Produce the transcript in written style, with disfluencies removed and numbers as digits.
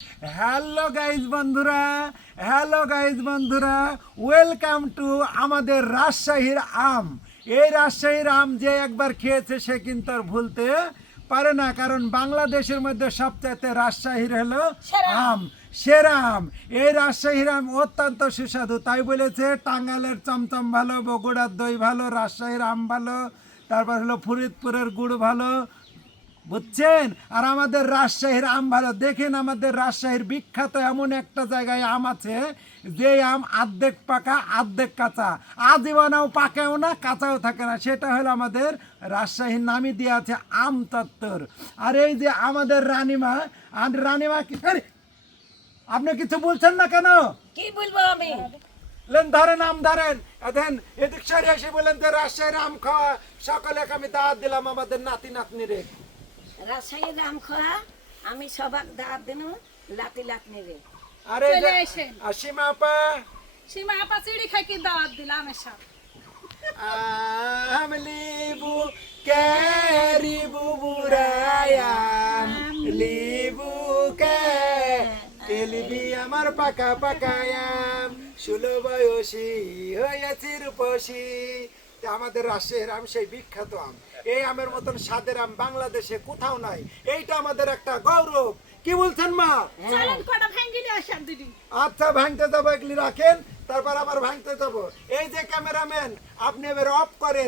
Hello guys বন্ধুরা, welcome to আমাদের রাজশাহীর আম। এই রাজশাহীর আম যে একবার খেয়েছে সে কিন্তু আর ভুলতে পারে না, কারণ বাংলাদেশের মধ্যে সবচাইতে রাজশাহীর হলো আম, সেরা আম। এই রাজশাহীর আম অত্যন্ত সুস্বাদু, তাই বলেছে টাঙ্গাইলের চমচম ভালো, বগুড়ার দই ভালো, রাজশাহীর আম ভালো, তারপর হলো ফরিদপুরের গুড় ভালো, বুঝছেন? আর আমাদের রাজশাহীর আম ভালো। দেখেন আমাদের রাজশাহীর বিখ্যাত এমন একটা জায়গায় আম আছে যে আম আর্ধেক পাকা আর্ধেক কাঁচা, আজীবনেও পাকেও না কাঁচাও থাকে না, সেটা হলো আমাদের রাজশাহীর নামই দিয়ে আছে আম চত্বর। আর এই যে আমাদের রানীমা, আর রানীমা কি আরে, আপনি কিছু বলছেন না কেন? কি বলবো আমি? ধরেন আম ধরেন, দেন এদিক সরে এসে বলেন যে রাজশাহীর আম খাওয়া সকলে আমি দাওয়াত দিলাম আমাদের নাতি নাতনিরে। রাজশাহীর আম খাওয়া আমি সবাক দাঁত দিন লাতি লাতনি রে। আরে চলে এসেন। সীমা আপা, সীমা আপা চিড়ি খাই কি দাওয়াত দিলাম এসব। আম লিবু ক্যারি বুবুরায়াম লিবু কে তেলবি আমার পাকা পাকায়াম ষোলো বয়সী হয়েছি রূপসী। আমাদের রাজশাহীর আম সেই বিখ্যাত আম। এই আমের মতন স্বাদের আম বাংলাদেশে কোথাও নাই, এইটা আমাদের একটা গৌরব। কি বলছেন মা? চলেন কটা ভেঙ্গি নিয়ে আসেন দিদি। আচ্ছা ভাঙতে যাবো, এগুলি রাখেন, তারপর আবার ভাঙতে যাবো। এই যে ক্যামেরাম্যান, আপনি এবার অফ করেন।